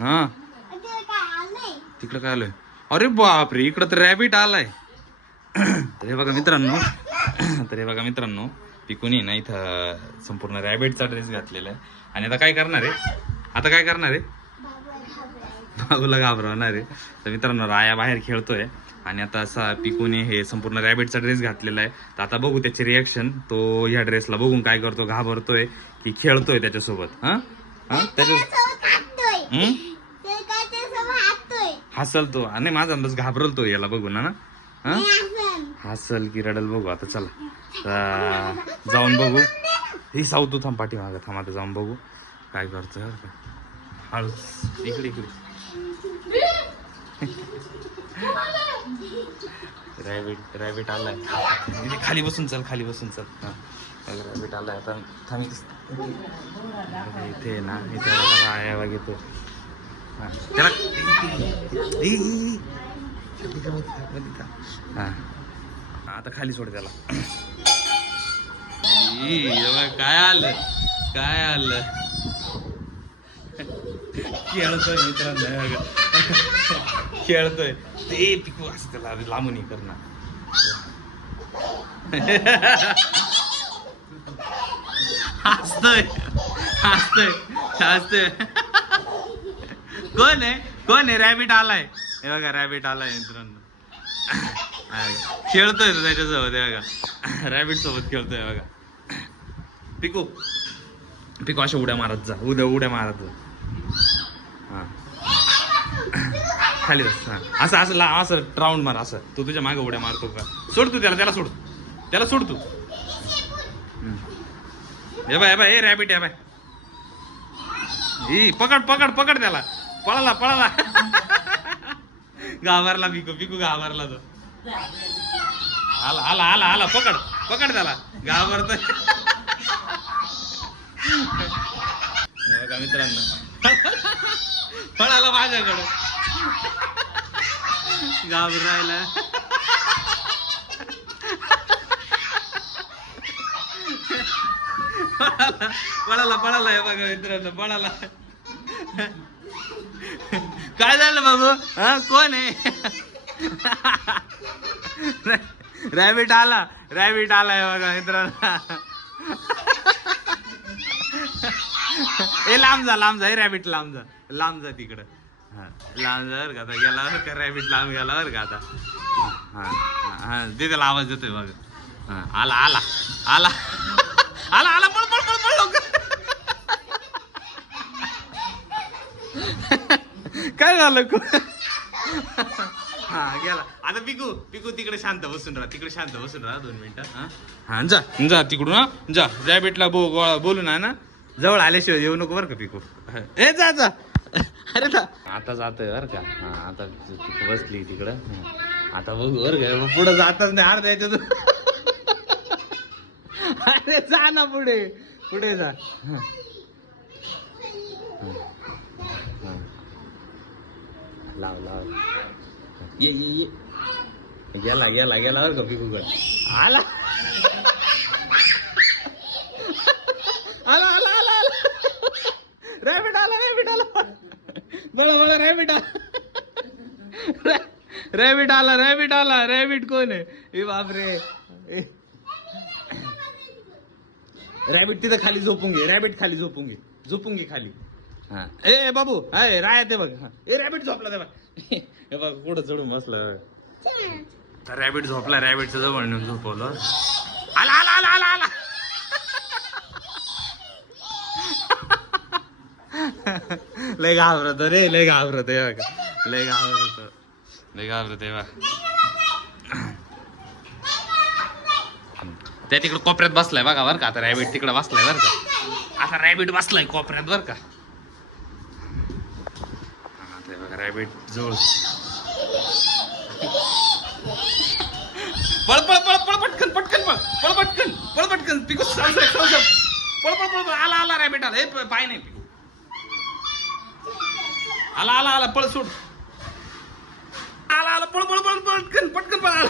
हा तिकडं काय आलंय? अरे बापरे, इकडं तर रॅबिट आलाय. तर हे बघा मित्रांनो, पिकूनी ना इथं संपूर्ण रॅबिटचा ड्रेस घातलेला आहे. आणि आता काय करणार आहे? बाबूला घाबरवणार आहे. तर मित्रांनो, राया बाहेर खेळतोय आणि आता असा पिकूने हे संपूर्ण रॅबिटचा ड्रेस घातलेला आहे. तर आता बघू त्याची रिॲक्शन. तो ह्या ड्रेसला बघून काय करतो, घाबरतोय की खेळतोय त्याच्यासोबत? हसल तो. नाही, माझा अंदाज घाबरल तो याला बघून ना. हसल की रडल बघू आता. चला जाऊन बघू. ही साऊ तू थांब, पाठीमागं थांब. आता जाऊन बघू काय करतोय. हळूच इकडे रॅबिट आलाय. खाली बसून चल. रॅबिट आलाय आता. थांब इथे ना, इथे राया बघितलं त्याला. आता खाली सोड त्याला. काय आलं खेळतोय मित्रांनो, खेळतोय ते पिकू असं त्याला लांबून करणार. हसतोय. कोण आहे? रॅबिट आलाय. हे बघा, रॅबिट आलाय मित्रांनो. खेळतोय तो त्याच्यासोबत. हे बघा, रॅबिट सोबत खेळतोय बघा. पिकू अशा उड्या मारत जा. उड्या मारत जा. हा, खाली बस. असं राऊंड मार. असं तू तुझ्या मागे उड्या मारतो का? सोड तू त्याला सोड तू. हे बाय रॅबिट आहे बाय. ही पकड त्याला. पळाला. घाबरला पिकू घाबरला तो. आला पकड त्याला. घाबरतोय बघा मित्रांनो. पळाला माझ्याकडे. घाबरायला. पळाला. हे बघा मित्रांनो, पळाला. काय झालं बाबू? कोण आहे? रॅबिट आला. हे बघा मित्रांनो. ए लांब जा. हे रॅबिट लांब जा तिकडं. लांब जा बरं का. आता गेला बरं का रॅबिट, लांब गेला बरं का आता. हा ते त्याला आवाज देतोय बघा. आला पळ लवकर. काय झालं? हा गेला आता. पिकू तिकडे शांत बसून राहा 2 मिनिटं. हा जा तिकडून. जा रॅबिटला बोलू ना. जवळ आल्याशिवाय येऊ नको बरं का पिकू. ए जा. अरे आता जातोय बरं का. हा, आता पिकू बसली तिकडं. आता बघू बरं का. पुढे जातच नाही अर्ध्या याच्यात. अरे जा ना पुढे जा. लाव. ये गेला बरं का पिकू. आला. रॅबिट आला. बळा रॅबिट आला. रॅबिट कोण आहे? ए बापरे. रॅबिट तिथं खाली झोपून घे. रॅबिट खाली झोपून घे खाली. हा ए बाबू, राया ते बघ. ए रॅबिट झोपला ते बघ. हे बघ कुठं चढून बसलं. रॅबिट झोपला. रॅबिटचं जवळ नेऊन झोपवलं. आला. लय घाबरत रे. लय घाबरत बा. त्या तिकडे कोपऱ्यात बसलाय बघा बरं का. आता रॅबिट तिकडे बसलाय बरं का. आता रॅबिट बसलाय कोपऱ्यात बरं का. ते बघा रॅबिट जवळ. पळ पटकन पिकू. पळ. आला रॅबिट आला. हे पाय नाही पिकू. आला पळ सोड. आला पटकन पळ.